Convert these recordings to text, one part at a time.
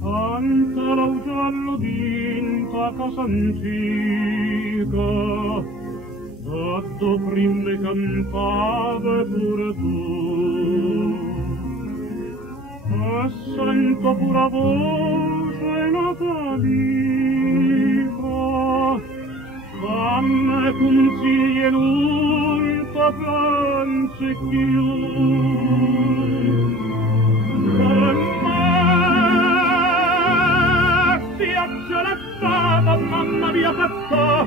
Canta l'augello d'inta casa antica, dato prima cantava pure tu. E sento pura voce natalica, a me consigli e non ti pensi più. Mamma mia fatta,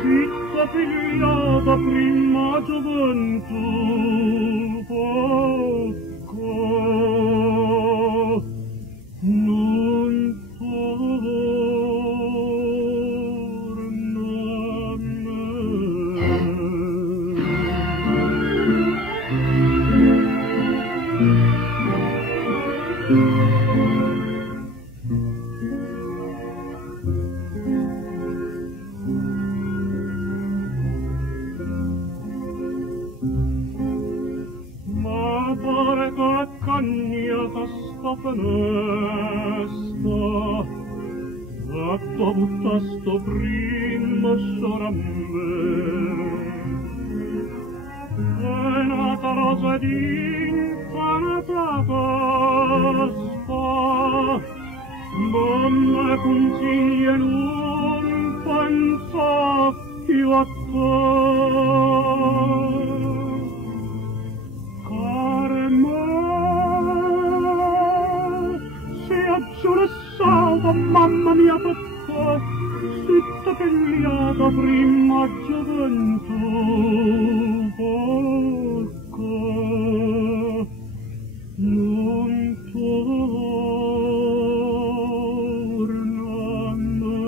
zitta figliata prima gioventù, poco non torna a me. Pare che cagnata sta fenesta, e t'ho buttato prima sora a me. È nata rosa d'infanata testa, ma me consiglia non pensa più a te. Mamma mia fatta, zitta pigliata prima gioventù, porca non torna a me.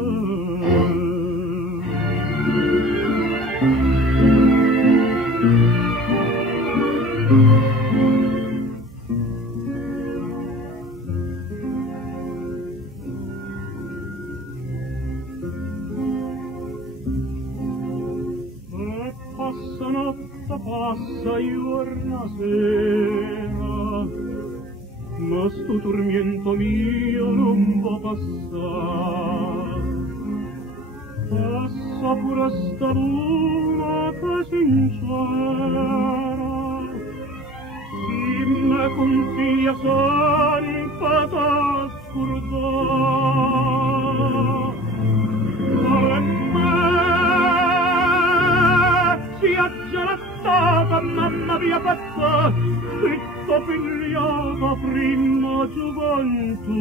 Passa giorna sera, ma sto tormento mio non può passare. Passa pure sta luna che sincera, si me confia sempre da scordare. Mamma mia fatta, zitta figliata prima gioventù.